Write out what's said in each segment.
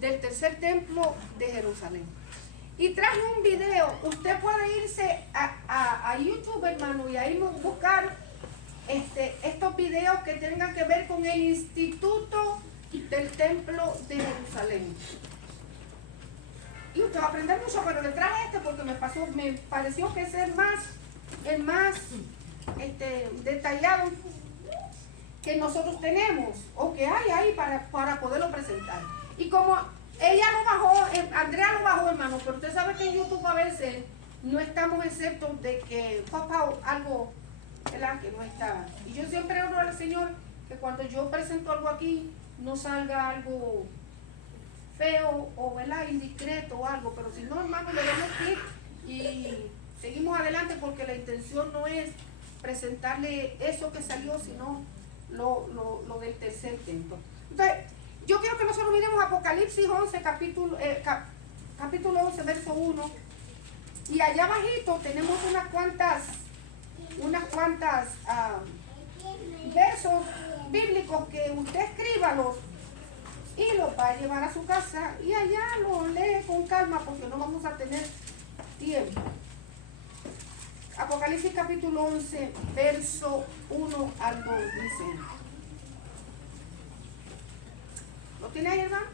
del tercer templo de Jerusalén. Y traje un video. Usted puede irse a YouTube, hermano, y ahí buscar estos videos que tengan que ver con el instituto del templo de Jerusalén. Y usted va a aprender mucho, pero le traje porque me pareció que es el más detallado que nosotros tenemos o que hay ahí para poderlo presentar. Y como ella lo bajó, Andrea lo bajó, hermano, pero usted sabe que en YouTube a veces no estamos exceptos de que papá algo, ¿verdad?, que no está. Y yo siempre oro al Señor que cuando yo presento algo aquí no salga algo feo o, ¿verdad?, indiscreto o algo, pero si no, hermano, le damos clic y seguimos adelante, porque la intención no es presentarle eso que salió, sino lo del tercer templo. Entonces, yo quiero que nosotros miremos Apocalipsis 11, capítulo 11, verso 1, y allá abajito tenemos unas cuantas versos bíblicos que usted escríbalos y los va a llevar a su casa y allá lo lee con calma, porque no vamos a tener tiempo. Apocalipsis capítulo 11, verso 1 al 2 dice. ¿Lo tiene ahí, hermano?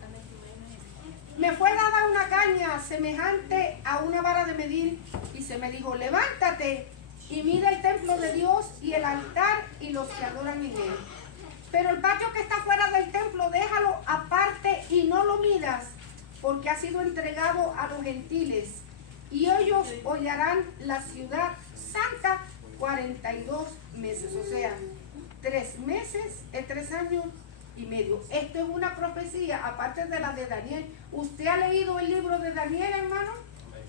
Me fue dada una caña semejante a una vara de medir y se me dijo: levántate y mira el templo de Dios y el altar y los que adoran en él. Pero el patio que está fuera del templo, déjalo aparte y no lo midas, porque ha sido entregado a los gentiles, y ellos hollarán la ciudad santa 42 meses, o sea, 3 meses, 3 años y medio. Esto es una profecía, aparte de la de Daniel. ¿Usted ha leído el libro de Daniel, hermano?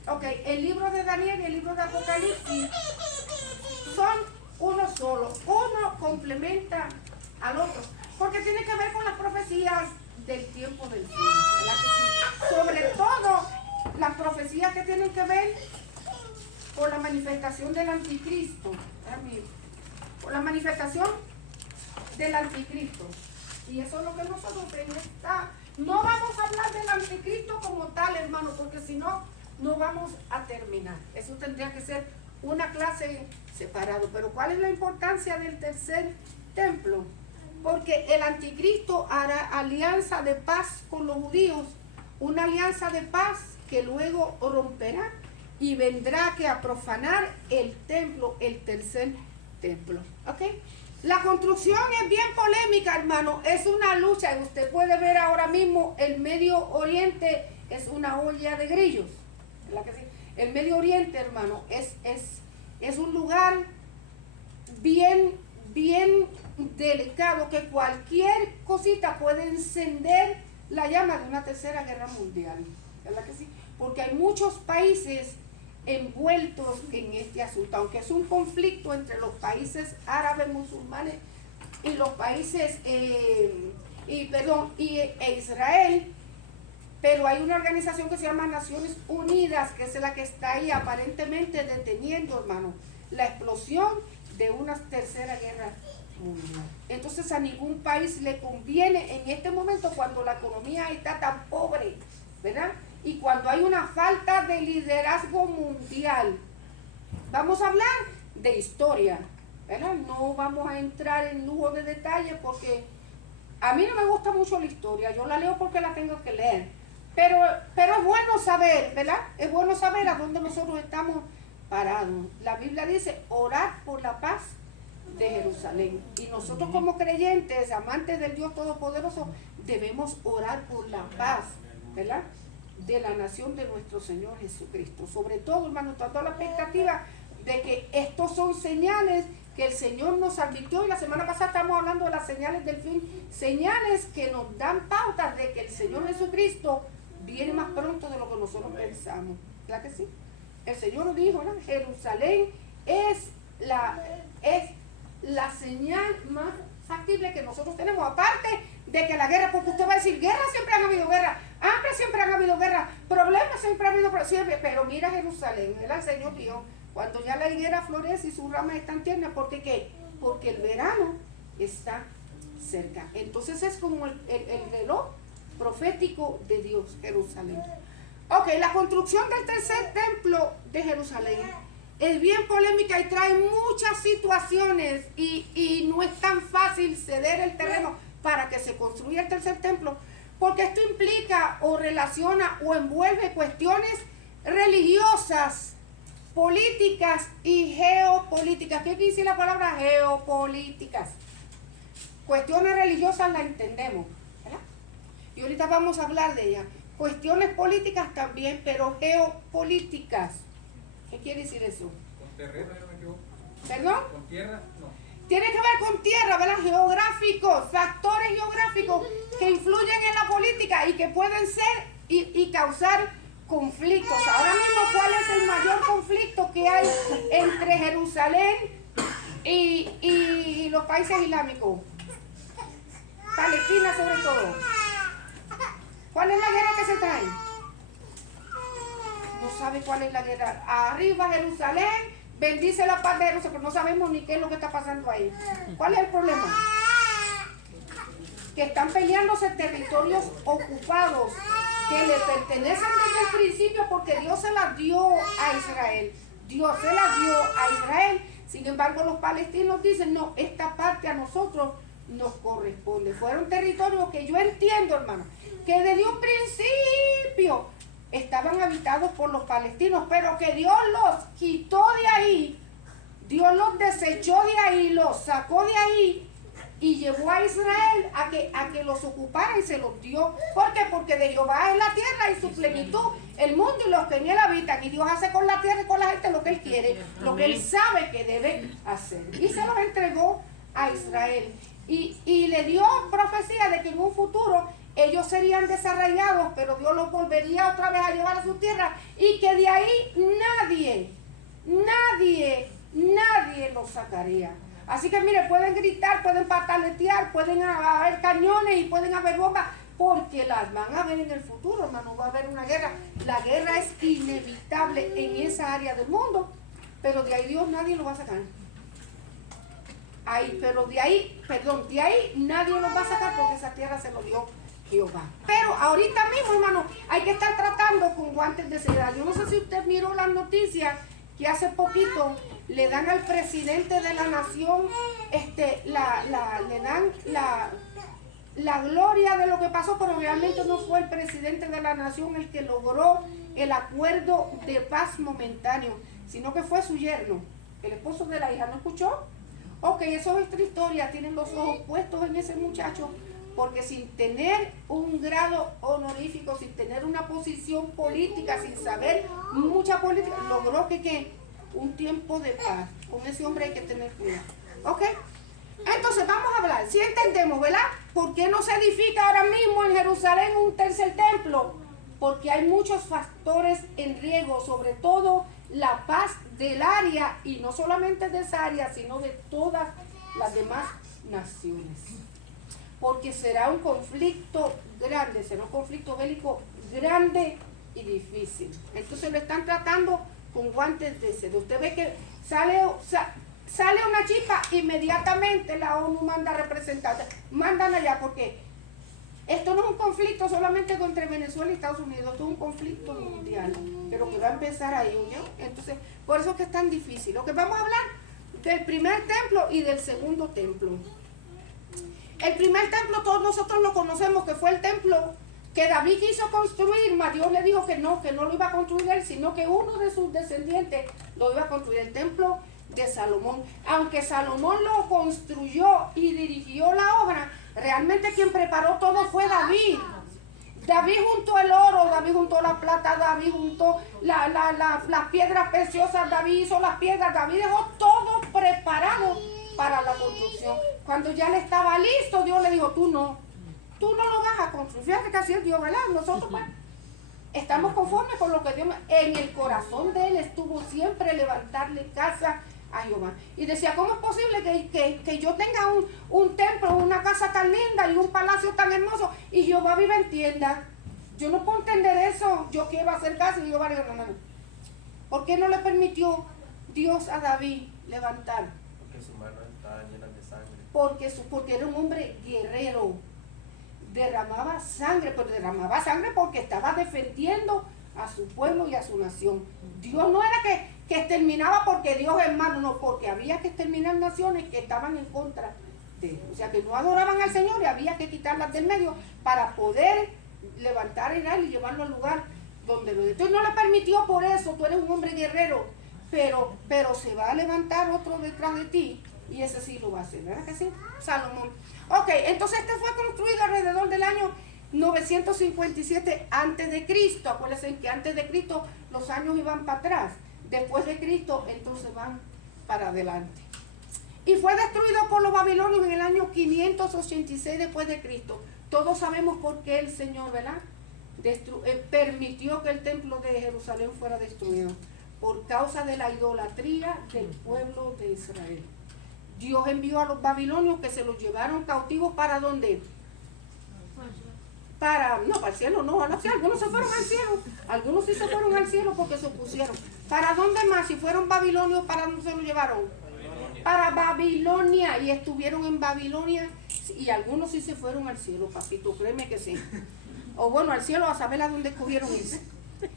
Ok, el libro de Daniel y el libro de Apocalipsis son uno solo. Uno complementa al otro, porque tiene que ver con las profecías del tiempo del fin, ¿verdad que sí? Sobre todo las profecías que tienen que ver con la manifestación del anticristo, con la manifestación del anticristo. Y eso es lo que nosotros tenemos. No vamos a hablar del anticristo como tal, hermano, porque si no, no vamos a terminar. Eso tendría que ser una clase separada. Pero ¿cuál es la importancia del tercer templo? Porque el anticristo hará alianza de paz con los judíos, una alianza de paz que luego romperá y vendrá que a profanar el templo, el tercer templo. ¿Ok? La construcción es bien polémica, hermano, es una lucha. Usted puede ver ahora mismo el Medio Oriente es una olla de grillos, ¿verdad que sí? El Medio Oriente, hermano, es un lugar bien delicado, que cualquier cosita puede encender la llama de una tercera guerra mundial, ¿verdad que sí? Porque hay muchos países envueltos en este asunto, aunque es un conflicto entre los países árabes musulmanes y los países e Israel, pero hay una organización que se llama Naciones Unidas, que es la que está ahí aparentemente deteniendo, hermano, la explosión de una tercera guerra mundial. Entonces a ningún país le conviene en este momento, cuando la economía está tan pobre, ¿verdad? Y cuando hay una falta de liderazgo mundial. Vamos a hablar de historia, ¿verdad? No vamos a entrar en lujo de detalles, porque a mí no me gusta mucho la historia. Yo la leo porque la tengo que leer. Pero es bueno saber, ¿verdad? Es bueno saber a dónde nosotros estamos parados. La Biblia dice: orad por la paz de Jerusalén. Y nosotros, como creyentes, amantes del Dios Todopoderoso, debemos orar por la paz, ¿verdad?, de la nación de nuestro Señor Jesucristo. Sobre todo, hermano, toda la expectativa de que estos son señales que el Señor nos advirtió. Y la semana pasada estamos hablando de las señales del fin, señales que nos dan pautas de que el Señor Jesucristo viene más pronto de lo que nosotros pensamos. ¿Verdad que sí? El Señor dijo, ¿no? Jerusalén es la señal más factible que nosotros tenemos, aparte de que la guerra, porque usted va a decir: guerra, siempre han habido guerra, hambre, siempre han habido guerra, problemas, siempre ha habido, pero mira Jerusalén, el Señor dijo, cuando ya la higuera florece y sus ramas están tiernas, ¿porque qué? Porque el verano está cerca. Entonces es como el reloj profético de Dios, Jerusalén. Ok, la construcción del tercer templo de Jerusalén es bien polémica y trae muchas situaciones y no es tan fácil ceder el terreno para que se construya el tercer templo, porque esto implica o relaciona o envuelve cuestiones religiosas, políticas y geopolíticas. ¿Qué quiere decir la palabra geopolíticas? Cuestiones religiosas la entendemos, ¿verdad? Y ahorita vamos a hablar de ellas. Cuestiones políticas también, pero geopolíticas. ¿Qué quiere decir eso? Con terreno, yo no me equivoco. ¿Perdón? Con tierra, no. Tiene que ver con tierra, ¿verdad? Geográficos, factores geográficos que influyen en la política y que pueden ser y causar conflictos. Ahora mismo, ¿cuál es el mayor conflicto que hay entre Jerusalén y los países islámicos? Palestina sobre todo. ¿Cuál es la guerra que se trae? No sabe cuál es la guerra. Arriba Jerusalén, bendice la paz de Jerusalén, pero no sabemos ni qué es lo que está pasando ahí. ¿Cuál es el problema? Que están peleándose territorios ocupados que le pertenecen desde el principio porque Dios se las dio a Israel. Dios se las dio a Israel. Sin embargo, los palestinos dicen, no, esta parte a nosotros nos corresponde. Fueron territorios que yo entiendo, hermano, que desde un principio estaban habitados por los palestinos, pero que Dios los quitó de ahí, Dios los desechó de ahí, los sacó de ahí y llevó a Israel a que los ocupara y se los dio. ¿Por qué? Porque de Jehová es la tierra y su plenitud, el mundo y los que en él habitan, y Dios hace con la tierra y con la gente lo que él quiere, lo que él sabe que debe hacer, y se los entregó a Israel y le dio profecía de que en un futuro ellos serían desarraigados, pero Dios los volvería otra vez a llevar a su tierra y que de ahí nadie los sacaría. Así que mire, pueden gritar, pueden pataletear, pueden haber cañones y pueden haber bombas, porque las van a ver en el futuro, hermano, va a haber una guerra. La guerra es inevitable en esa área del mundo, pero de ahí Dios nadie lo va a sacar. De ahí nadie los va a sacar porque esa tierra se lo dio Jehová. Pero ahorita mismo, hermano, hay que estar tratando con guantes de seda. Yo no sé si usted miró las noticias que hace poquito le dan al presidente de la nación, le dan la gloria de lo que pasó, pero realmente no fue el presidente de la nación el que logró el acuerdo de paz momentáneo, sino que fue su yerno, el esposo de la hija. ¿No escuchó? Ok, eso es otra historia. Tienen los ojos puestos en ese muchacho, porque sin tener un grado honorífico, sin tener una posición política, sin saber mucha política, logró que un tiempo de paz. Con ese hombre hay que tener cuidado. ¿Ok? Entonces vamos a hablar, si entendemos, ¿verdad? ¿Por qué no se edifica ahora mismo en Jerusalén un tercer templo? Porque hay muchos factores en riesgo, sobre todo la paz del área, y no solamente de esa área, sino de todas las demás naciones. Porque será un conflicto grande, será un conflicto bélico grande y difícil. Entonces lo están tratando con guantes de seda. Usted ve que sale una chispa, inmediatamente la ONU manda representantes, mandan allá, porque esto no es un conflicto solamente entre Venezuela y Estados Unidos, esto es un conflicto mundial, pero que va a empezar ahí, ¿no? Entonces, por eso es que es tan difícil. Lo que vamos a hablar del primer templo y del segundo templo. El primer templo todos nosotros lo conocemos, que fue el templo que David quiso construir, mas Dios le dijo que no lo iba a construir él, sino que uno de sus descendientes lo iba a construir, el templo de Salomón. Aunque Salomón lo construyó y dirigió la obra, realmente quien preparó todo fue David. David juntó el oro, David juntó la plata, David juntó las piedras preciosas, David hizo las piedras, David dejó todo preparado para la construcción. Cuando ya le estaba listo, Dios le dijo, tú no lo vas a construir. Fíjate que así es Dios, ¿verdad? Nosotros pues estamos conformes con lo que Dios, en el corazón de él estuvo siempre levantarle casa a Jehová. Y decía, ¿cómo es posible que yo tenga un templo, una casa tan linda y un palacio tan hermoso y Jehová vive en tienda? Yo no puedo entender eso. Yo quiero hacer casa y Jehová le dijo, no. ¿Por qué no le permitió Dios a David levantar? Porque sus manos estaban llenas de sangre. Porque era un hombre guerrero. derramaba sangre, pero derramaba sangre porque estaba defendiendo a su pueblo y a su nación. Dios no era que exterminaba porque Dios es malo, no, porque había que exterminar naciones que estaban en contra de él. O sea, que no adoraban al Señor y había que quitarlas del medio para poder levantar a Israel y llevarlo al lugar donde lo... Entonces no le permitió por eso, tú eres un hombre guerrero, pero se va a levantar otro detrás de ti y ese sí lo va a hacer, ¿verdad que sí? Salomón. Ok, entonces este fue construido alrededor del año 957 antes de Cristo. Acuérdense que antes de Cristo los años iban para atrás. Después de Cristo entonces van para adelante. Y fue destruido por los babilonios en el año 586 después de Cristo. Todos sabemos por qué el Señor, ¿verdad? Permitió que el templo de Jerusalén fuera destruido. Por causa de la idolatría del pueblo de Israel. Dios envió a los babilonios que se los llevaron cautivos ¿para dónde? Para el cielo, no, algunos se fueron al cielo, algunos sí se fueron al cielo porque se opusieron. ¿Para dónde más? Si fueron babilonios, ¿para dónde se los llevaron? Para Babilonia, y estuvieron en Babilonia, y algunos sí se fueron al cielo, papito, créeme que sí. O bueno, al cielo, a saber a dónde descubrieron eso.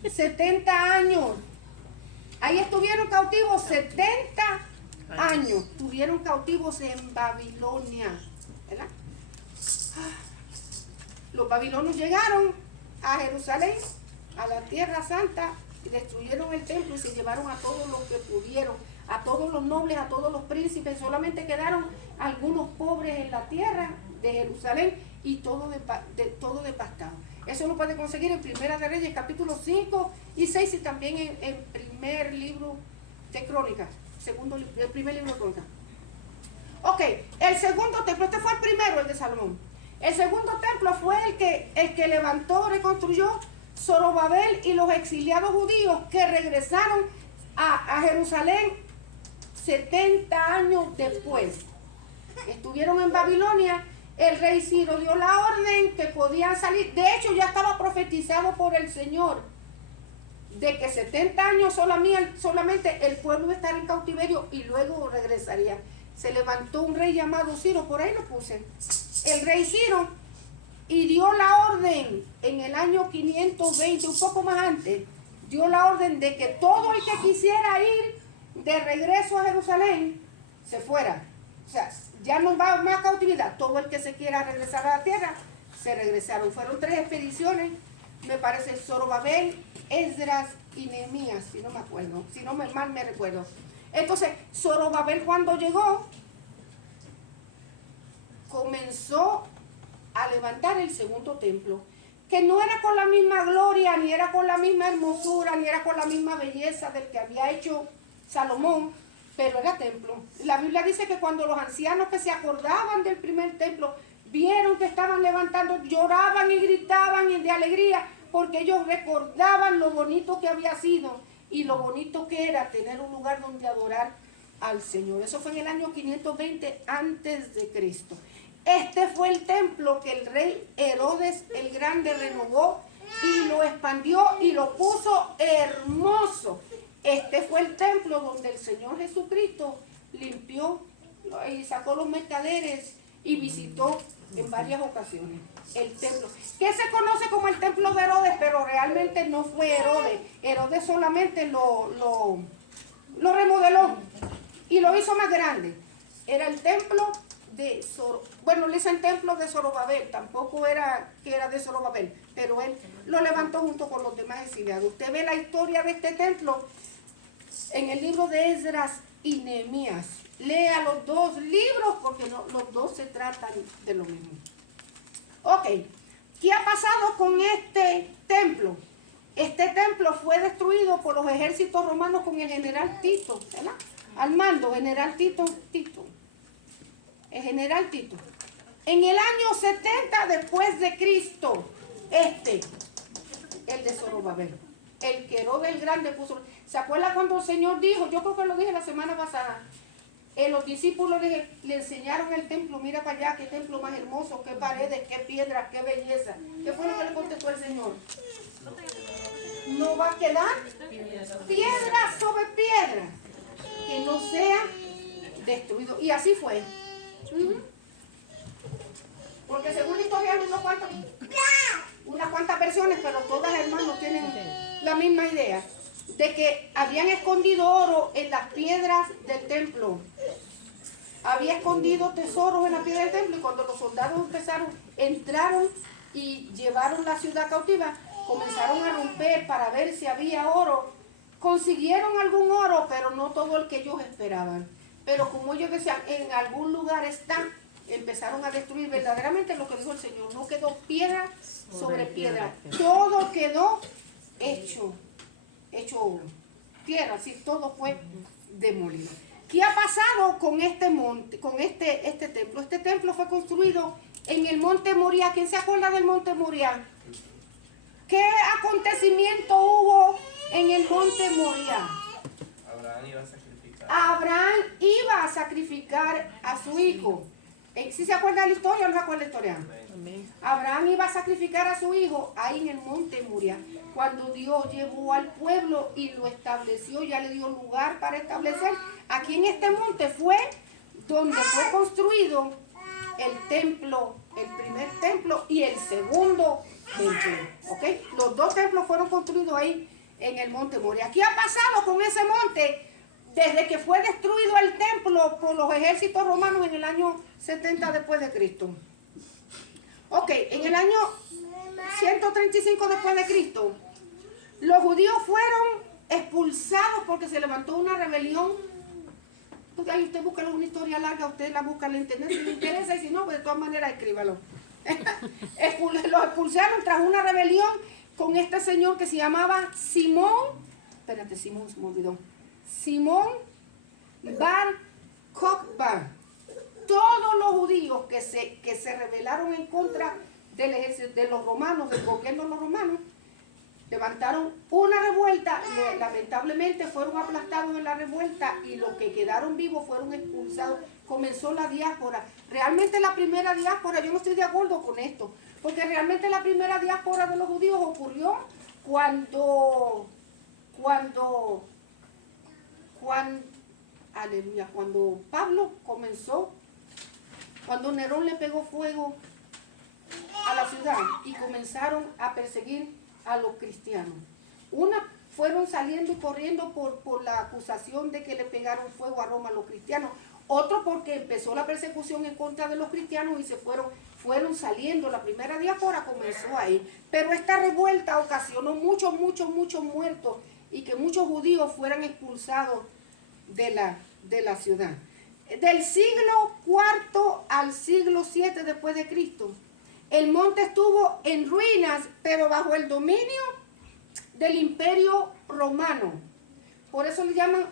70 años. Ahí estuvieron cautivos 70 años. Estuvieron cautivos en Babilonia, ¿verdad? Los babilonios llegaron a Jerusalén, a la Tierra Santa, y destruyeron el templo y se llevaron a todos los que pudieron, a todos los nobles, a todos los príncipes. Solamente quedaron algunos pobres en la tierra de Jerusalén y todo devastado. Eso lo puede conseguir en Primera de Reyes, capítulos 5 y 6, y también en primer libro de Crónicas, el primer libro de Crónicas. Ok, el segundo templo, este fue el primero, el de Salomón. El segundo templo fue el que levantó, reconstruyó Zorobabel y los exiliados judíos que regresaron a Jerusalén 70 años después. Estuvieron en Babilonia. El rey Ciro dio la orden que podían salir. De hecho, ya estaba profetizado por el Señor de que 70 años solamente el pueblo estaría en cautiverio y luego regresaría. Se levantó un rey llamado Ciro, por ahí lo puse. El rey Ciro, y dio la orden en el año 520, un poco más antes, dio la orden de que todo el que quisiera ir de regreso a Jerusalén se fuera. O sea, ya no va más cautividad. Todo el que se quiera regresar a la tierra, se regresaron. Fueron 3 expediciones, me parece, Zorobabel, Esdras y Nehemías, si no me acuerdo, si no mal me recuerdo. Entonces, Zorobabel cuando llegó, comenzó a levantar el segundo templo, que no era con la misma gloria, ni era con la misma hermosura, ni era con la misma belleza del que había hecho Salomón, pero era templo. La Biblia dice que cuando los ancianos que se acordaban del primer templo vieron que estaban levantando, lloraban y gritaban de alegría, porque ellos recordaban lo bonito que había sido y lo bonito que era tener un lugar donde adorar al Señor. Eso fue en el año 520 antes de Cristo. Este fue el templo que el rey Herodes el Grande renovó y lo expandió y lo puso hermoso. Este fue el templo donde el Señor Jesucristo limpió y sacó los mercaderes y visitó en varias ocasiones el templo, que se conoce como el templo de Herodes, pero realmente no fue Herodes. Herodes solamente lo remodeló y lo hizo más grande. Era el templo de bueno, le dicen templo de Zorobabel, tampoco era que era de Zorobabel, pero él lo levantó junto con los demás exiliados. Usted ve la historia de este templo en el libro de Esdras y Nehemías. Lea los 2 libros porque los 2 se tratan de lo mismo. Ok, ¿qué ha pasado con este templo? Este templo fue destruido por los ejércitos romanos con el general Tito, ¿verdad? Al mando, general Tito. El general Tito. En el año 70 después de Cristo, el de Zorobabel, el que Herodes el Grande puso. ¿Se acuerda cuando el Señor dijo? Yo creo que lo dije la semana pasada. Los discípulos le enseñaron el templo. Mira para allá, qué templo más hermoso, qué paredes, qué piedras, qué belleza. ¿Qué fue lo que le contestó el Señor? No va a quedar piedra sobre piedra que no sea destruido. Y así fue. Porque según la historia hay unas cuantas versiones, pero todas, hermanos, tienen la misma idea de que habían escondido oro en las piedras del templo. Había escondido tesoros en la piedra del templo, y cuando los soldados entraron y llevaron la ciudad cautiva, comenzaron a romper para ver si había oro. Consiguieron algún oro, pero no todo el que ellos esperaban. Pero como ellos decían, en algún lugar está, empezaron a destruir verdaderamente lo que dijo el Señor. No quedó piedra sobre piedra. Todo quedó hecho tierra, así todo fue demolido. ¿Qué ha pasado con este monte, con este templo? Este templo fue construido en el monte Moriah. ¿Quién se acuerda del monte Moriah? ¿Qué acontecimiento hubo en el monte Moriah? Abraham iba a sacrificar. Abraham iba a sacrificar a su hijo. ¿Sí se acuerda de la historia o no se acuerda de la historia? Amén. Abraham iba a sacrificar a su hijo ahí en el monte Moriah. Cuando Dios llevó al pueblo y lo estableció, ya le dio lugar para establecer. Aquí en este monte fue donde fue construido el templo, el primer templo y el segundo templo. ¿Okay? Los dos templos fueron construidos ahí en el monte Moriah. ¿Qué ha pasado con ese monte? Desde que fue destruido el templo por los ejércitos romanos en el año 70 después de Cristo. Ok, en el año 135 después de Cristo, los judíos fueron expulsados porque se levantó una rebelión. Ahí usted busca una historia larga, usted la busca en la internet si le interesa, y si no, pues de todas maneras escríbalo. Los expulsaron tras una rebelión con este señor que se llamaba Simón Bar Kokhba. Todos los judíos que se rebelaron en contra del ejército de los romanos, del gobierno de los romanos, levantaron una revuelta. Lamentablemente fueron aplastados en la revuelta y los que quedaron vivos fueron expulsados. Comenzó la diáspora. Realmente la primera diáspora, yo no estoy de acuerdo con esto, porque realmente la primera diáspora de los judíos ocurrió cuando Pablo comenzó, cuando Nerón le pegó fuego a la ciudad y comenzaron a perseguir a los cristianos. Fueron saliendo y corriendo por la acusación de que le pegaron fuego a Roma a los cristianos. Otro porque empezó la persecución en contra de los cristianos y fueron saliendo. La primera diáspora comenzó ahí. Pero esta revuelta ocasionó muchos muertos y que muchos judíos fueran expulsados de la ciudad. Del siglo IV al siglo VII después de Cristo, el monte estuvo en ruinas, pero bajo el dominio del Imperio Romano. Por eso le llaman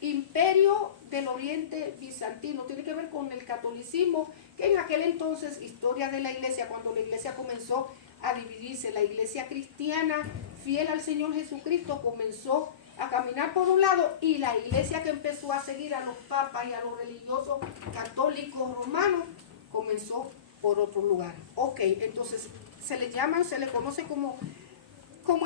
Imperio del Oriente Bizantino. Tiene que ver con el catolicismo, que en aquel entonces, historia de la iglesia, cuando la iglesia comenzó a dividirse, la iglesia cristiana fiel al Señor Jesucristo comenzó a caminar por un lado, y la iglesia que empezó a seguir a los papas y a los religiosos católicos romanos comenzó por otro lugar. Ok, entonces se le conoce como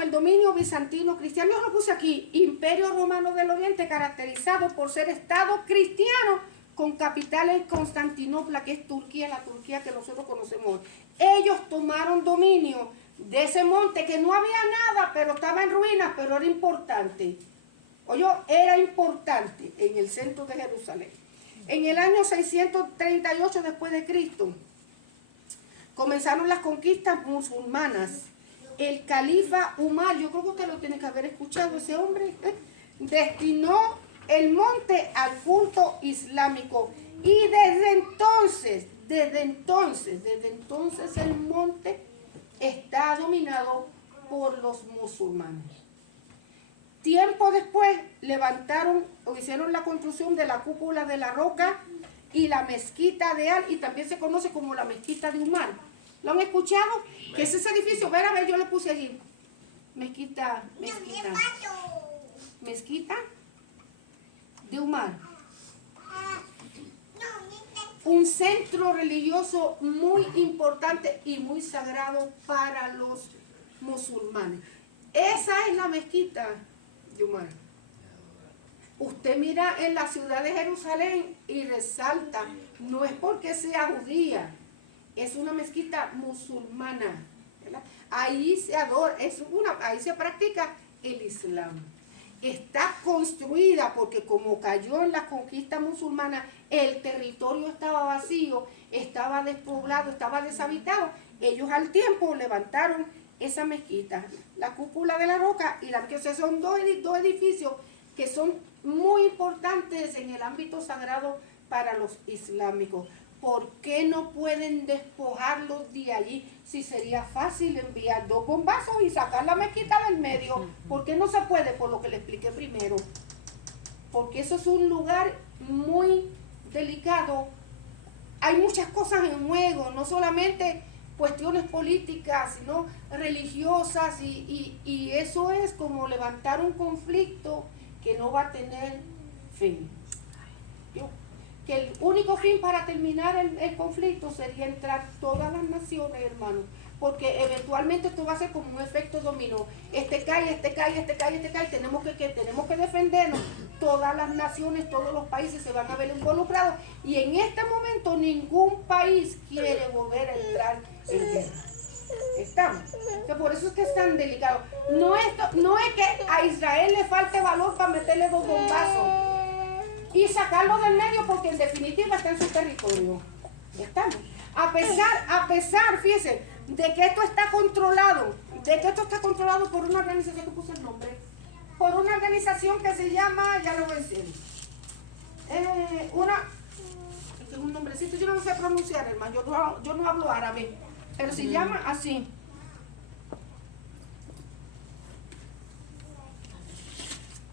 el dominio bizantino cristiano. Yo lo puse aquí, Imperio Romano del Oriente, caracterizado por ser Estado cristiano con capital en Constantinopla, que es Turquía, la Turquía que nosotros conocemos hoy. Ellos tomaron dominio de ese monte que no había nada, pero estaba en ruinas, pero era importante. Oye, era importante en el centro de Jerusalén. En el año 638 después de Cristo comenzaron las conquistas musulmanas. El califa Umar, yo creo que usted lo tiene que haber escuchado, ese hombre, destinó el monte al culto islámico. Y desde entonces el monte está dominado por los musulmanes. Tiempo después hicieron la construcción de la cúpula de la roca y la mezquita de Al, y también se conoce como la mezquita de Umar. ¿Lo han escuchado? Que es ese edificio, a ver, yo le puse allí. Mezquita de Umar. Un centro religioso muy importante y muy sagrado para los musulmanes. Esa es la mezquita de Umar. Usted mira en la ciudad de Jerusalén y resalta, no es porque sea judía, es una mezquita musulmana, ¿verdad? Ahí se adora, ahí se practica el Islam. Está construida porque como cayó en la conquista musulmana, el territorio estaba vacío, estaba despoblado, estaba deshabitado. Ellos al tiempo levantaron esa mezquita, la cúpula de la roca y la que son dos edificios que son muy importantes en el ámbito sagrado para los islámicos. ¿Por qué no pueden despojarlos de allí si sería fácil enviar 2 bombazos y sacar la mezquita del medio? ¿Por qué no se puede? Por lo que le expliqué primero. Porque eso es un lugar muy delicado. Hay muchas cosas en juego, no solamente cuestiones políticas, sino religiosas, y eso es como levantar un conflicto que no va a tener fin. Que el único fin para terminar el conflicto sería entrar todas las naciones, hermanos, porque eventualmente esto va a ser como un efecto dominó. Este cae, tenemos que defendernos. Todas las naciones, todos los países se van a ver involucrados, y en este momento ningún país quiere volver a entrar en guerra. Estamos. Que por eso es que es tan delicado. No es que a Israel le falte valor para meterle 2 bombazos y sacarlo del medio, porque en definitiva está en su territorio. Estamos. A pesar, fíjense, de que esto está controlado, por una organización que puse el nombre, por una organización que se llama, ya lo voy a decir, es un nombrecito, yo no lo sé pronunciar, hermano, yo no hablo árabe, pero se llama así.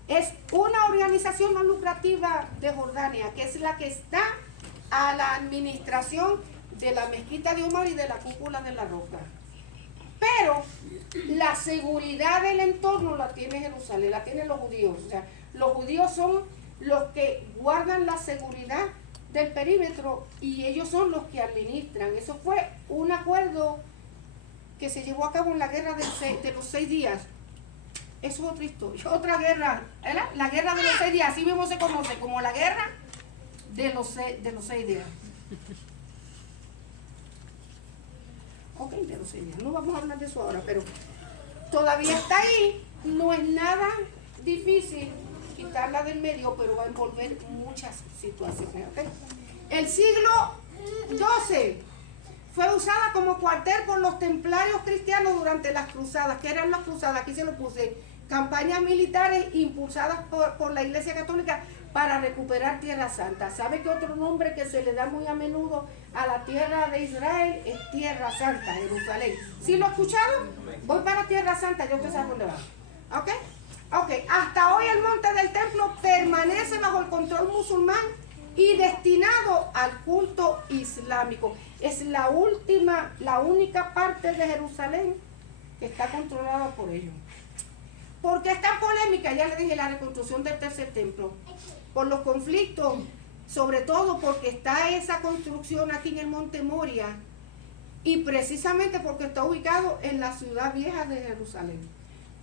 Es una organización no lucrativa de Jordania, que es la que está a la administración de la mezquita de Omar y de la cúpula de la roca. Pero la seguridad del entorno la tiene Jerusalén, la tienen los judíos. O sea, los judíos son los que guardan la seguridad del perímetro y ellos son los que administran. Eso fue un acuerdo que se llevó a cabo en la guerra de los 6 días. Eso es otra historia, otra guerra, ¿verdad? La guerra de los 6 días, así mismo se conoce como la guerra de los 6 días. Ok, de los 6 días, no vamos a hablar de eso ahora, pero todavía está ahí, no es nada difícil quitarla del medio, pero va a envolver muchas situaciones, ¿ok? El siglo XII fue usada como cuartel por los templarios cristianos durante las cruzadas. ¿Qué eran las cruzadas? Aquí se lo puse. Campañas militares impulsadas por la Iglesia Católica para recuperar Tierra Santa. ¿Sabe que otro nombre que se le da muy a menudo a la tierra de Israel es Tierra Santa, Jerusalén? ¿Sí lo he escuchado? Voy para Tierra Santa, yo te saco dónde va. ¿Ok? Ok, hasta hoy el monte del templo permanece bajo el control musulmán y destinado al culto islámico. Es la única parte de Jerusalén que está controlada por ellos. ¿Por qué es tan polémica? Ya le dije, la reconstrucción del tercer templo. Por los conflictos, sobre todo porque está esa construcción aquí en el Monte Moria y precisamente porque está ubicado en la ciudad vieja de Jerusalén.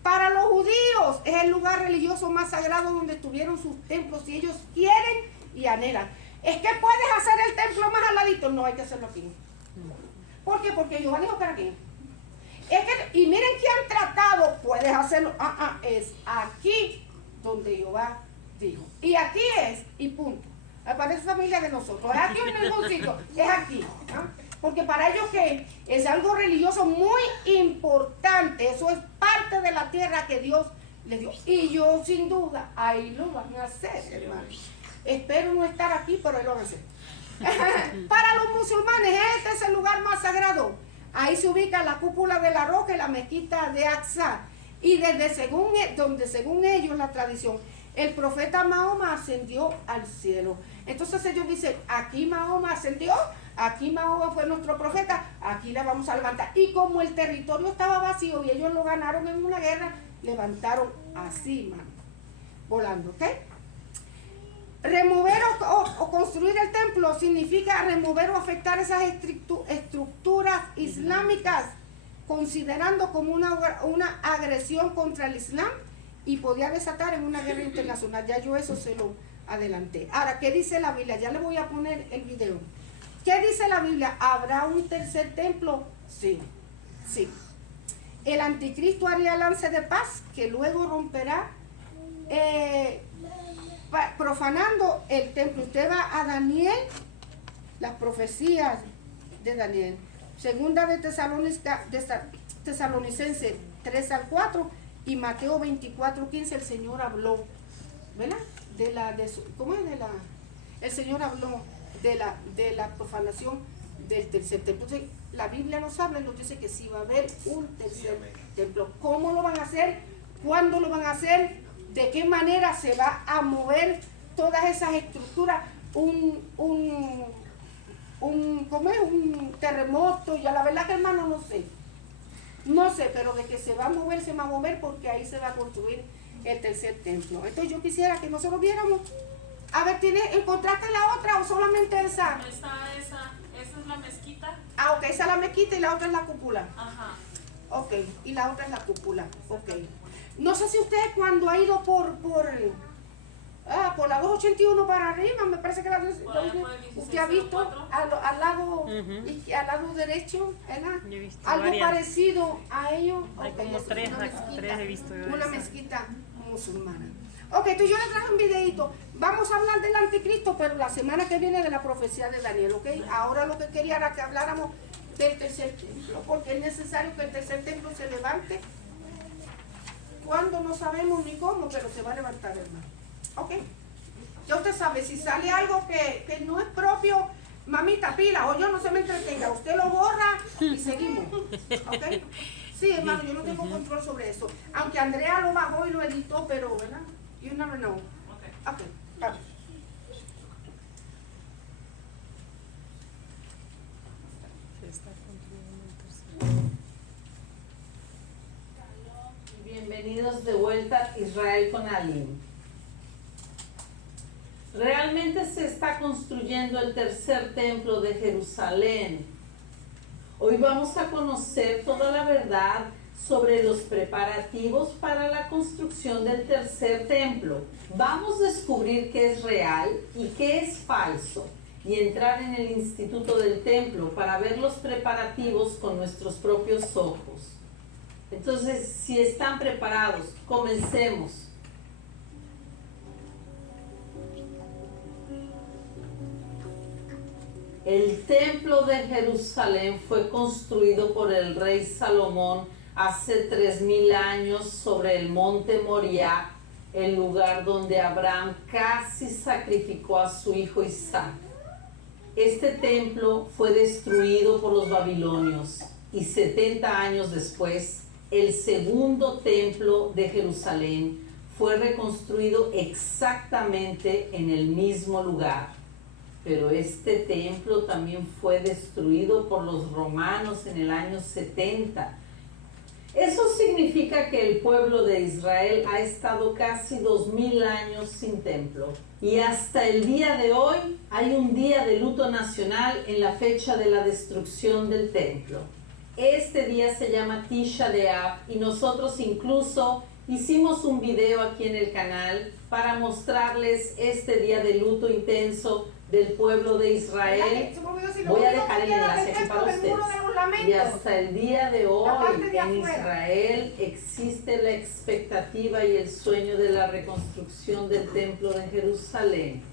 Para los judíos es el lugar religioso más sagrado donde tuvieron sus templos y ellos quieren y anhelan. ¿Es que puedes hacer el templo más al ladito? No, hay que hacerlo aquí. ¿Por qué? Porque Jehová dijo que era aquí. Y miren que han tratado, puedes hacerlo, es aquí donde Jehová dijo. Y aquí es, y punto. Parece familia de nosotros, es aquí en ningún sitio, es aquí. Porque para ellos que es algo religioso muy importante, eso es parte de la tierra que Dios les dio. Y yo sin duda, ahí lo van a hacer, hermano. Espero no estar aquí, pero ahí lo van a hacer. Para los musulmanes, este es el lugar más sagrado. Ahí se ubica la cúpula de la roca y la mezquita de Aqsa. Y donde según ellos, la tradición, el profeta Mahoma ascendió al cielo. Entonces ellos dicen, aquí Mahoma ascendió, aquí Mahoma fue nuestro profeta, aquí la vamos a levantar. Y como el territorio estaba vacío y ellos lo ganaron en una guerra, levantaron así, mano, volando, ¿ok? Remover o construir el templo significa remover o afectar esas estructuras islámicas, considerando como una agresión contra el Islam y podía desatar en una guerra internacional. Ya yo eso se lo adelanté. Ahora, ¿qué dice la Biblia? Ya le voy a poner el video. ¿Qué dice la Biblia? ¿Habrá un tercer templo? Sí, sí. El anticristo haría lance de paz, que luego romperá, profanando el templo. Usted va a Daniel, las profecías de Daniel. Segunda de Tesalonicenses 3 al 4 y Mateo 24, 15, el Señor habló, ¿verdad? El Señor habló de la profanación del tercer templo. Entonces, la Biblia nos habla y nos dice que sí va a haber un tercer templo. ¿Cómo lo van a hacer? ¿Cuándo lo van a hacer? ¿De qué manera se va a mover todas esas estructuras? ¿Cómo es? Un terremoto. Ya la verdad que, hermano, no sé. No sé, pero de que se va a mover, se va a mover, porque ahí se va a construir el tercer templo. Entonces yo quisiera que nosotros viéramos. A ver, ¿encontraste la otra o solamente esa? Esa es la mezquita. Ah, ok, esa es la mezquita y la otra es la cúpula. Ajá. Ok, y la otra es la cúpula. Ok. No sé si usted cuando ha ido por la 281 para arriba, me parece que usted ha visto al lado derecho, ¿verdad? Yo he visto Algo varias. parecido a ello. Hay Ok, como es tres, una mezquita, tres he visto yo de una esas. mezquita musulmana. Ok, entonces yo le traje un videito. Vamos a hablar del anticristo, pero la semana que viene de la profecía de Daniel, ¿ok? Ahora lo que quería era que habláramos del tercer templo, porque es necesario que el tercer templo se levante. Cuando no sabemos ni cómo, pero se va a levantar, hermano. ¿Ok? Ya usted sabe, si sale algo que no es propio, mamita, pila, o yo no se me entretenga, usted lo borra y seguimos. ¿Ok? Sí, hermano, yo no tengo control sobre eso. Aunque Andrea lo bajó y lo editó, pero, ¿verdad? You never know. Ok, vamos. Se está construyendo el tercer. Bienvenidos de vuelta a Israel con Alim. Realmente se está construyendo el tercer templo de Jerusalén. Hoy vamos a conocer toda la verdad sobre los preparativos para la construcción del tercer templo. Vamos a descubrir qué es real y qué es falso y entrar en el instituto del templo para ver los preparativos con nuestros propios ojos. Entonces, si están preparados, comencemos. El templo de Jerusalén fue construido por el rey Salomón hace 3000 años sobre el monte Moriah, el lugar donde Abraham casi sacrificó a su hijo Isaac. Este templo fue destruido por los babilonios y 70 años después, el segundo templo de Jerusalén fue reconstruido exactamente en el mismo lugar. Pero este templo también fue destruido por los romanos en el año 70. Eso significa que el pueblo de Israel ha estado casi 2000 años sin templo. Y hasta el día de hoy hay un día de luto nacional en la fecha de la destrucción del templo. Este día se llama Tisha B'Av y nosotros incluso hicimos un video aquí en el canal para mostrarles este día de luto intenso del pueblo de Israel. Voy a dejar el enlace aquí para ustedes. Y hasta el día de hoy en Israel existe la expectativa y el sueño de la reconstrucción del templo de Jerusalén.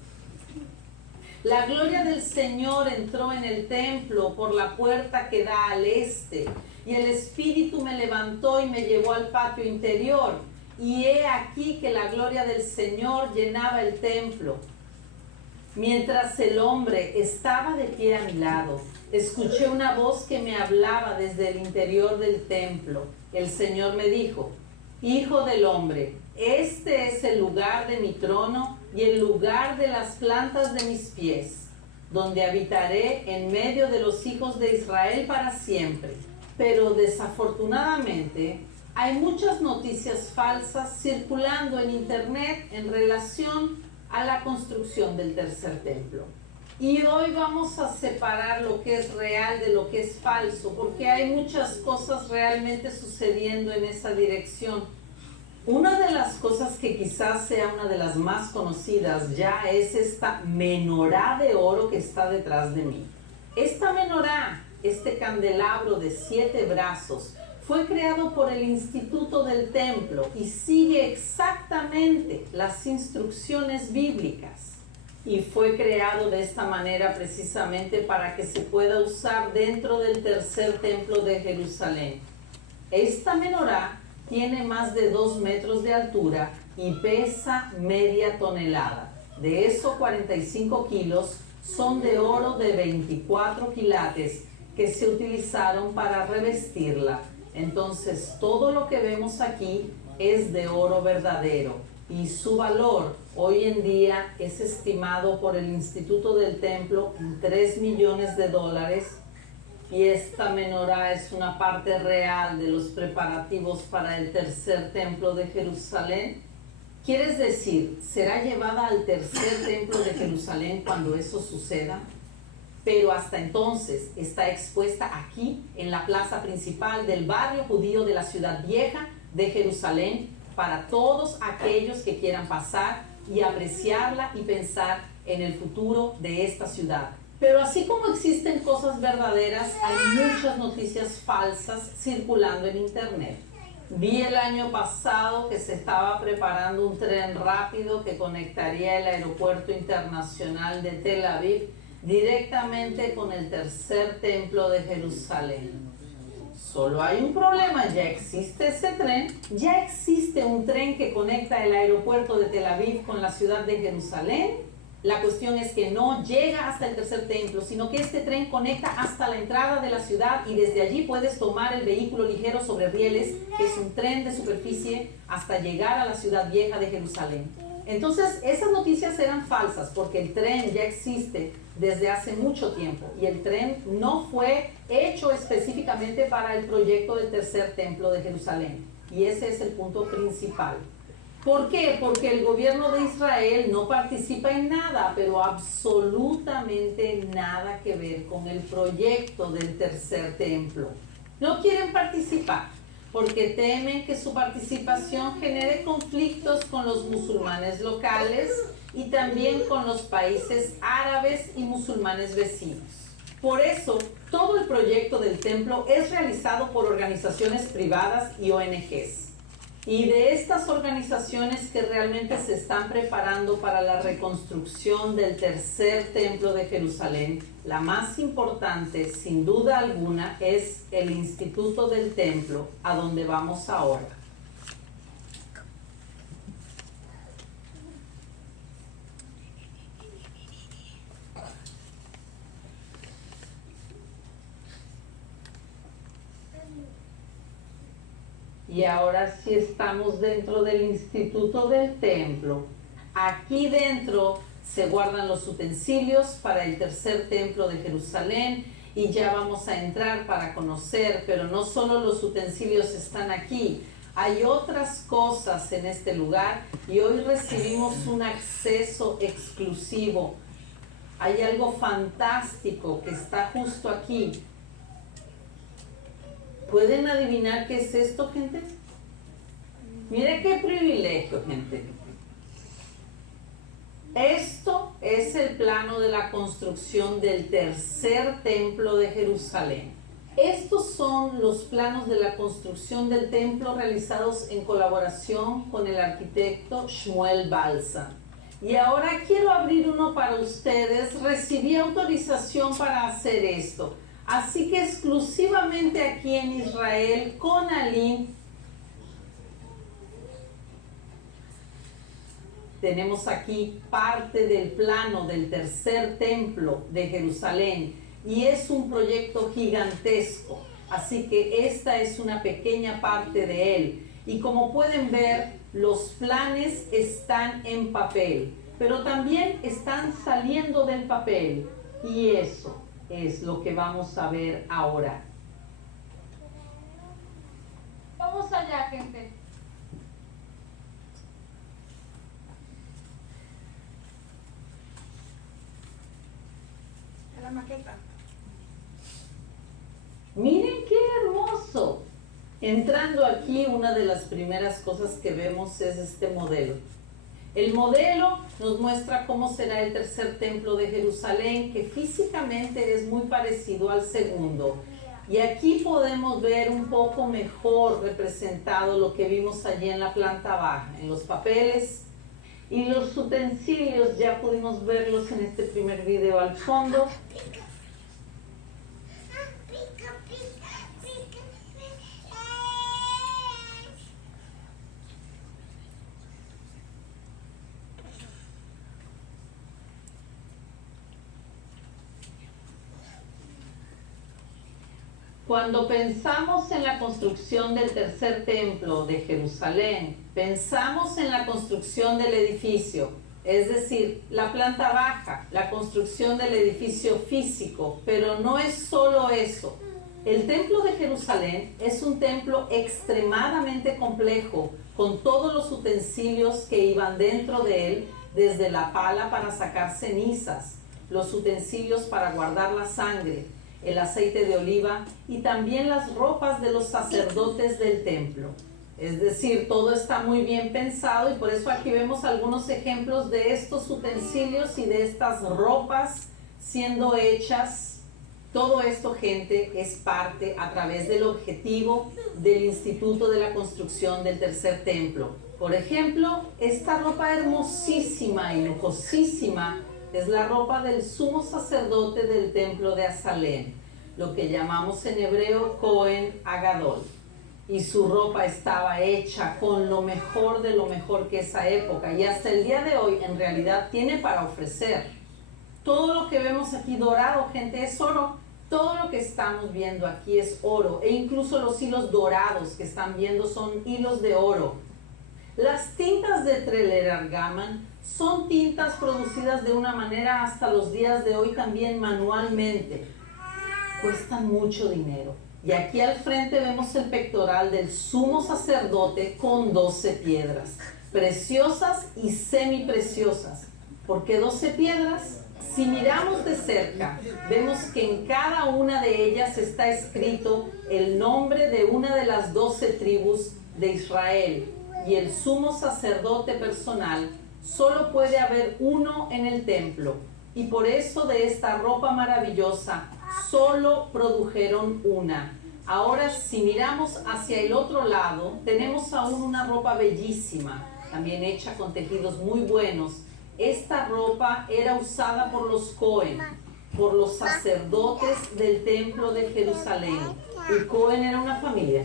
La gloria del Señor entró en el templo por la puerta que da al este, y el Espíritu me levantó y me llevó al patio interior, y he aquí que la gloria del Señor llenaba el templo. Mientras el hombre estaba de pie a mi lado, escuché una voz que me hablaba desde el interior del templo. El Señor me dijo: Hijo del hombre, este es el lugar de mi trono y el lugar de las plantas de mis pies, donde habitaré en medio de los hijos de Israel para siempre. Pero desafortunadamente hay muchas noticias falsas circulando en internet en relación a la construcción del tercer templo. Y hoy vamos a separar lo que es real de lo que es falso, porque hay muchas cosas realmente sucediendo en esa dirección. Una de las cosas que quizás sea una de las más conocidas ya es esta menorá de oro que está detrás de mí. Esta menorá, este candelabro de 7 brazos, fue creado por el Instituto del Templo y sigue exactamente las instrucciones bíblicas. Y fue creado de esta manera precisamente para que se pueda usar dentro del tercer templo de Jerusalén. Esta menorá tiene más de 2 metros de altura y pesa media tonelada. De esos 45 kilos son de oro de 24 quilates que se utilizaron para revestirla. Entonces todo lo que vemos aquí es de oro verdadero y su valor hoy en día es estimado por el Instituto del Templo en $3 millones. Y esta menorá es una parte real de los preparativos para el tercer templo de Jerusalén. ¿Quieres decir, será llevada al tercer templo de Jerusalén cuando eso suceda? Pero hasta entonces está expuesta aquí en la plaza principal del barrio judío de la ciudad vieja de Jerusalén para todos aquellos que quieran pasar y apreciarla y pensar en el futuro de esta ciudad. Pero así como existen cosas verdaderas, hay muchas noticias falsas circulando en internet. Vi el año pasado que se estaba preparando un tren rápido que conectaría el aeropuerto internacional de Tel Aviv directamente con el tercer templo de Jerusalén. Solo hay un problema, ya existe ese tren, ya existe un tren que conecta el aeropuerto de Tel Aviv con la ciudad de Jerusalén. La cuestión es que no llega hasta el tercer templo, sino que este tren conecta hasta la entrada de la ciudad y desde allí puedes tomar el vehículo ligero sobre rieles, que es un tren de superficie, hasta llegar a la ciudad vieja de Jerusalén. Entonces, esas noticias eran falsas porque el tren ya existe desde hace mucho tiempo y el tren no fue hecho específicamente para el proyecto del tercer templo de Jerusalén. Y ese es el punto principal. ¿Por qué? Porque el gobierno de Israel no participa en nada, pero absolutamente nada que ver con el proyecto del tercer templo. No quieren participar porque temen que su participación genere conflictos con los musulmanes locales y también con los países árabes y musulmanes vecinos. Por eso, todo el proyecto del templo es realizado por organizaciones privadas y ONGs. Y de estas organizaciones que realmente se están preparando para la reconstrucción del tercer templo de Jerusalén, la más importante, sin duda alguna, es el Instituto del Templo, a donde vamos ahora. Y ahora sí estamos dentro del Instituto del Templo. Aquí dentro se guardan los utensilios para el tercer templo de Jerusalén y ya vamos a entrar para conocer, pero no solo los utensilios están aquí, hay otras cosas en este lugar y hoy recibimos un acceso exclusivo. Hay algo fantástico que está justo aquí. ¿Pueden adivinar qué es esto, gente? Mire qué privilegio, gente. Esto es el plano de la construcción del tercer templo de Jerusalén. Estos son los planos de la construcción del templo realizados en colaboración con el arquitecto Shmuel Balsa. Y ahora quiero abrir uno para ustedes. Recibí autorización para hacer esto. Así que exclusivamente aquí en Israel, con Alim, tenemos aquí parte del plano del tercer templo de Jerusalén y es un proyecto gigantesco. Así que esta es una pequeña parte de él. Y como pueden ver, los planes están en papel, pero también están saliendo del papel. Y eso es lo que vamos a ver ahora. Vamos allá, gente. La maqueta. Miren qué hermoso. Entrando aquí, una de las primeras cosas que vemos es este modelo. El modelo nos muestra cómo será el tercer templo de Jerusalén, que físicamente es muy parecido al segundo. Y aquí podemos ver un poco mejor representado lo que vimos allí en la planta baja, en los papeles. Y los utensilios ya pudimos verlos en este primer video al fondo. Cuando pensamos en la construcción del tercer templo de Jerusalén, pensamos en la construcción del edificio, es decir, la planta baja, la construcción del edificio físico, pero no es solo eso. El templo de Jerusalén es un templo extremadamente complejo, con todos los utensilios que iban dentro de él, desde la pala para sacar cenizas, los utensilios para guardar la sangre, el aceite de oliva y también las ropas de los sacerdotes del templo. Es decir, todo está muy bien pensado y por eso aquí vemos algunos ejemplos de estos utensilios y de estas ropas siendo hechas. Todo esto, gente, es parte a través del objetivo del Instituto de la Construcción del Tercer Templo. Por ejemplo, esta ropa hermosísima y lujosísima es la ropa del sumo sacerdote del templo de Salem, lo que llamamos en hebreo Cohen Agadol. Y su ropa estaba hecha con lo mejor de lo mejor que esa época, y hasta el día de hoy en realidad tiene para ofrecer. Todo lo que vemos aquí dorado, gente, es oro. Todo lo que estamos viendo aquí es oro, e incluso los hilos dorados que están viendo son hilos de oro. Las tintas de Trelleborg-Gammon son tintas producidas de una manera hasta los días de hoy también manualmente. Cuestan mucho dinero. Y aquí al frente vemos el pectoral del sumo sacerdote con 12 piedras, preciosas y semipreciosas. ¿Por qué 12 piedras? Si miramos de cerca, vemos que en cada una de ellas está escrito el nombre de una de las 12 tribus de Israel, y el sumo sacerdote personal solo puede haber uno en el templo, y por eso de esta ropa maravillosa solo produjeron una. Ahora, si miramos hacia el otro lado, tenemos aún una ropa bellísima, también hecha con tejidos muy buenos. Esta ropa era usada por los Cohen, por los sacerdotes del templo de Jerusalén. Y Cohen era una familia.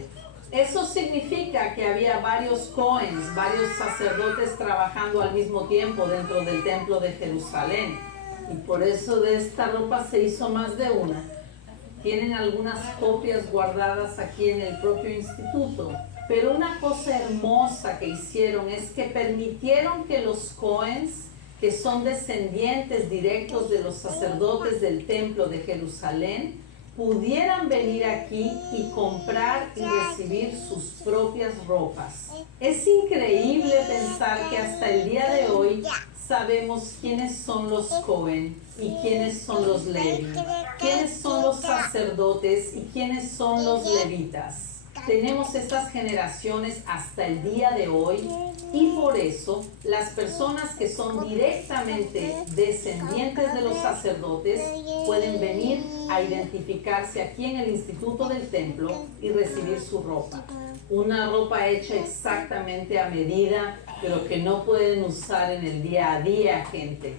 Eso significa que había varios Cohens, varios sacerdotes trabajando al mismo tiempo dentro del templo de Jerusalén. Y por eso de esta ropa se hizo más de una. Tienen algunas copias guardadas aquí en el propio instituto. Pero una cosa hermosa que hicieron es que permitieron que los Cohens, que son descendientes directos de los sacerdotes del templo de Jerusalén, pudieran venir aquí y comprar y recibir sus propias ropas. Es increíble pensar que hasta el día de hoy sabemos quiénes son los Cohen y quiénes son los Levi, quiénes son los sacerdotes y quiénes son los levitas. Tenemos estas generaciones hasta el día de hoy, y por eso las personas que son directamente descendientes de los sacerdotes pueden venir a identificarse aquí en el Instituto del Templo y recibir su ropa. Una ropa hecha exactamente a medida, pero que no pueden usar en el día a día, gente.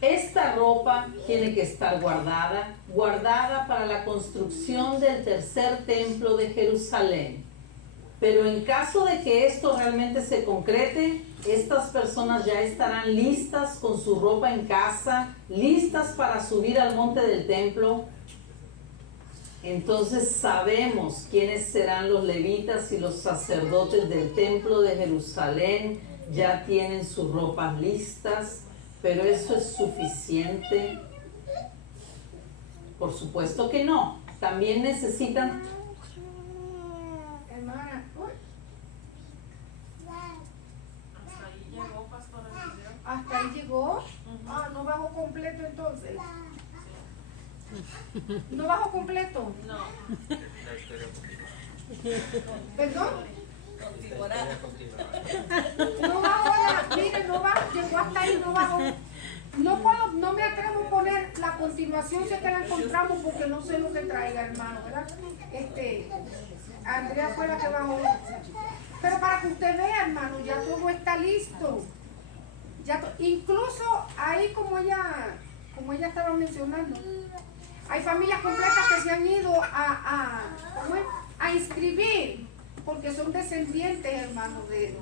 Esta ropa tiene que estar guardada para la construcción del tercer templo de Jerusalén. Pero en caso de que esto realmente se concrete, estas personas ya estarán listas con su ropa en casa, listas para subir al monte del templo. Entonces sabemos quiénes serán los levitas y los sacerdotes del templo de Jerusalén. Ya tienen sus ropas listas. ¿Pero eso es suficiente? Por supuesto que no. También necesitan... Hermana, Hasta ahí llegó, pastor, el video. ¿hasta ahí llegó? Ah, no bajó completo entonces. ¿No bajó completo? No. La historia continúa. ¿Perdón? La historia continúa. No bajó, miren, no bajó. no bajo. No me atrevo a poner la continuación, sé que la encontramos porque no sé lo que traiga, hermano, ¿verdad? Andrea fue la que bajó. Pero para que usted vea, hermano, ya todo está listo. Incluso ahí como ella estaba mencionando, hay familias completas que se han ido a inscribir porque son descendientes, hermano, de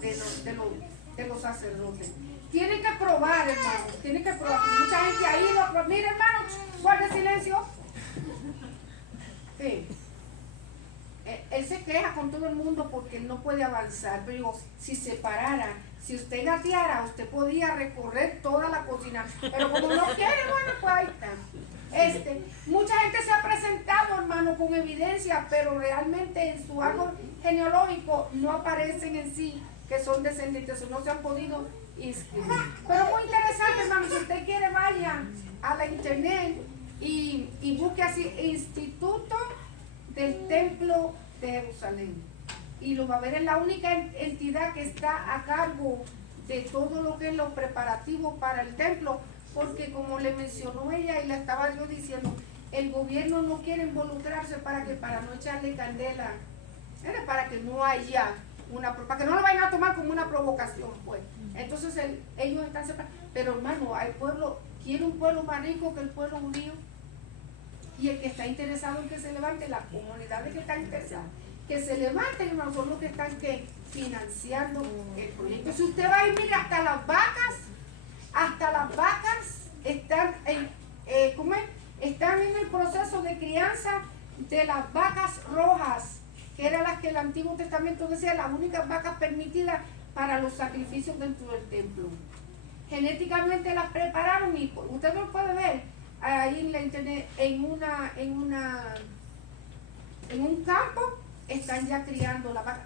los sacerdotes. Tienen que probar, hermano, tienen que probar. Mucha gente ha ido, pues mire, hermano, guarde silencio. Sí. Él se queja con todo el mundo porque él no puede avanzar, pero digo, si se parara, si usted gateara, usted podía recorrer toda la cocina, pero como no quiere, bueno, pues ahí está. Mucha gente se ha presentado, hermano, con evidencia, pero realmente en su árbol genealógico no aparecen en sí que son descendientes, o no se han podido inscribir. Pero muy interesante, hermano, si usted quiere, vaya a la internet y busque así, Instituto del Templo de Jerusalén, y lo va a ver. Es la única entidad que está a cargo de todo lo que es los preparativos para el templo, porque como le mencionó ella y le estaba yo diciendo, el gobierno no quiere involucrarse para no echarle candela, para que no haya para que no lo vayan a tomar como una provocación, pues. Entonces ellos están separados, pero hermano, el pueblo quiere un pueblo más rico que el pueblo judío. Y el que está interesado en que se levante, las comunidades que están interesadas, que se levanten, hermano, son los que están financiando el proyecto. Si usted va a ir, mire, hasta las vacas están están en el proceso de crianza de las vacas rojas, que eran las que el Antiguo Testamento decía, las únicas vacas permitidas para los sacrificios dentro del templo. Genéticamente las prepararon y usted lo puede ver ahí en la internet, en un campo están ya criando la vaca.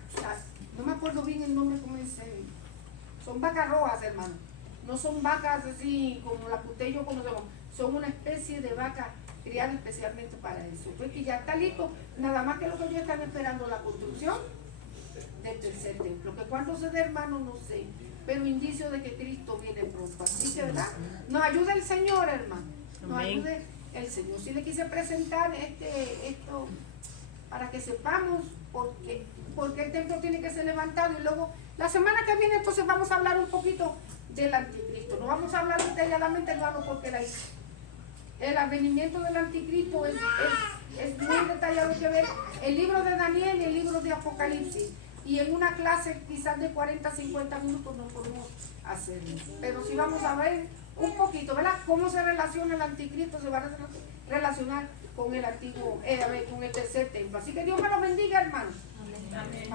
No me acuerdo bien el nombre, como dicen. Son vacas rojas, hermano. No son vacas así como las que usted y yo conocemos. Son una especie de vaca criada especialmente para eso. Pues que ya está listo. Nada más que lo que ellos están esperando, la construcción del tercer templo. Que cuando se dé, hermano, no sé. Pero indicio de que Cristo viene pronto. Así que, ¿verdad? Nos ayuda el Señor, hermano. Nos ayude el Señor. Si le quise presentar esto para que sepamos por qué el templo tiene que ser levantado, y luego la semana que viene entonces vamos a hablar un poquito del anticristo. No vamos a hablar detalladamente, hermano, porque el advenimiento del anticristo es muy detallado que ver el libro de Daniel y el libro de Apocalipsis. Y en una clase quizás de 40, 50 minutos no podemos hacerlo. Pero sí vamos a ver un poquito, ¿verdad? Cómo se relaciona el anticristo, se va a relacionar con el antiguo, con el tercer templo. Así que Dios me lo bendiga, hermano. Amén.